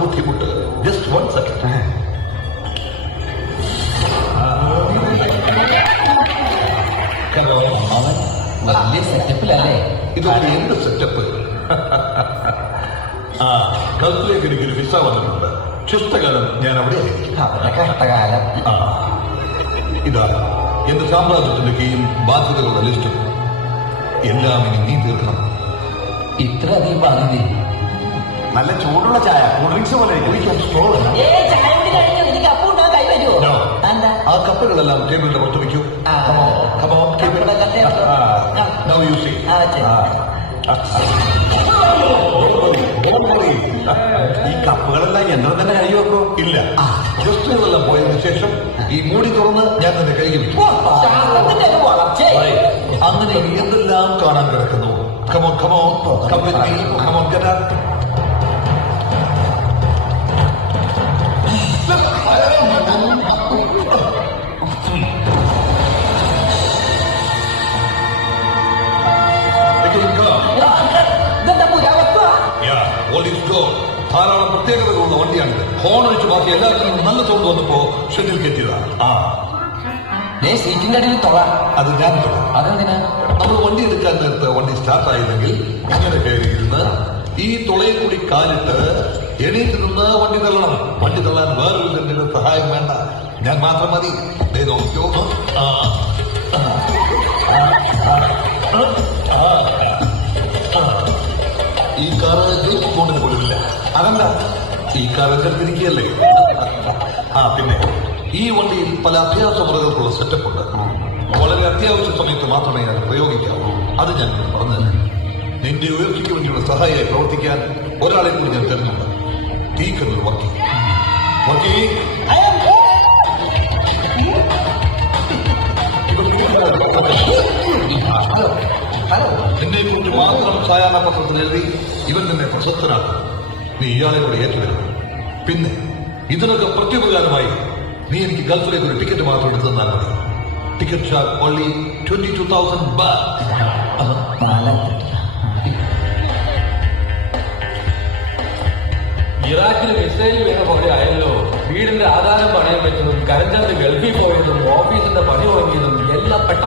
ബുദ്ധിമുട്ട്. Just 1 second. അവൻ വലിയ സെറ്റപ്പിലല്ലേ? ഇതൊക്കെ എന്ത് സെറ്റപ്പ്? ഗൾഫിലേക്ക് എനിക്കൊരു വിസ വന്നിട്ടുണ്ട്. ശിഷ്ടകാലം ഞാൻ അവിടെ ആയിരിക്കും. അവരുടെ കഷ്ടകാലം. ഇതാ എന്റെ സാമ്രാജ്യത്തിന്റെ കീഴും ബാധ്യതകളുടെ ലിസ്റ്റും എല്ലാം ഇനി നീ തീർക്കണം. ഇത്ര അധികം ബാധ്യത? നല്ല ചൂടുള്ള ചായ, കൂൾ ഡ്രിങ്ക്സ് പോലെ ആ കപ്പുകളെല്ലാം ടേബിളിന്റെ പുറത്ത് വയ്ക്കൂ. ഈ കപ്പുകളെല്ലാം യന്ത്രം തന്നെ കഴുകി വെക്കും? ഇല്ല, ഗസ്റ്റുകളെല്ലാം പോയതിനു ശേഷം ഈ മൂടി തുറന്ന് ഞാൻ തന്നെ കഴുകി വെക്കും. അങ്ങനെ എന്തെല്ലാം കാണാൻ കിടക്കുന്നു. Come on come on come on get up. ധാരാളം പ്രത്യേകതകളുള്ള വണ്ടിയാണിത്. ഹോൺ വെച്ച് ബാക്കി എല്ലാത്തിനും നല്ല സൗണ്ട് വന്നപ്പോ ഷെഡിൽ കയറ്റിയതാണ്. സീറ്റിന്റെ അടിയിൽ തൊഴ. അത് ഞാൻ തൊഴാം. അതെന്തിനാ? നമ്മൾ വണ്ടി എടുക്കാൻ നേരത്ത് വണ്ടി സ്റ്റാർട്ട് ആയില്ലെങ്കിൽ അങ്ങനെ കയറിയിരുന്ന് ഈ തുളയിൽ കൂടി കാലിട്ട് എണീറ്റ് നിന്ന് വണ്ടി തള്ളണം. വണ്ടി തള്ളാൻ വേറൊരു ജനങ്ങളുടെ സഹായം വേണ്ട, ഞാൻ മാത്രം മതി. നോക്കിയോ, ഈ കാറ് ജയിപ്പ് കൊണ്ടിന് പോലുമില്ല. അതല്ല, ഈ കാറ് ചെറുതിരിക്കുകയല്ലേ. പിന്നെ ഈ വണ്ടിയിൽ പല അഭ്യാസ മുറകൾക്കുള്ള സെറ്റപ്പ് ഉണ്ട്. വളരെ അത്യാവശ്യ സമയത്ത് മാത്രമേ അത് പ്രയോഗിക്കാവൂ. അത് ഞാൻ പറഞ്ഞു. നിന്റെ ഉയർച്ചയ്ക്ക് വേണ്ടിയുള്ള സഹായിയായി പ്രവർത്തിക്കാൻ ഒരാളെ കൂടി ഞാൻ തരുന്നുണ്ട്. തീക്കന്നൂർ വക്കീൽ. എന്നെ കുറിച്ച് മാത്രം സായാഹ്ന പത്രത്തിൽ എഴുതി ഇവൻ തന്നെ പ്രശസ്തനാക്കും. നീ ഇയാളെ കൂടെ ഏറ്റുവരും. പിന്നെ ഇതിനൊക്കെ പ്രത്യുപകാരമായി നീ എനിക്ക് ഗൾഫിലേക്ക് ഒരു ടിക്കറ്റ് മാത്രം എടുത്തു തന്നാൽ മതി. Ticket charge only 22,000 baht. ഇറാഖിൽ മിസൈൽ വീണ പോലെ ആയല്ലോ. വീടിന്റെ ആധാരം പണയം വെച്ചതും കരഞ്ചന്ദ് ഗൾഫിൽ പോയതും ഓഫീസിന്റെ പണി തുടങ്ങിയതും എല്ലാം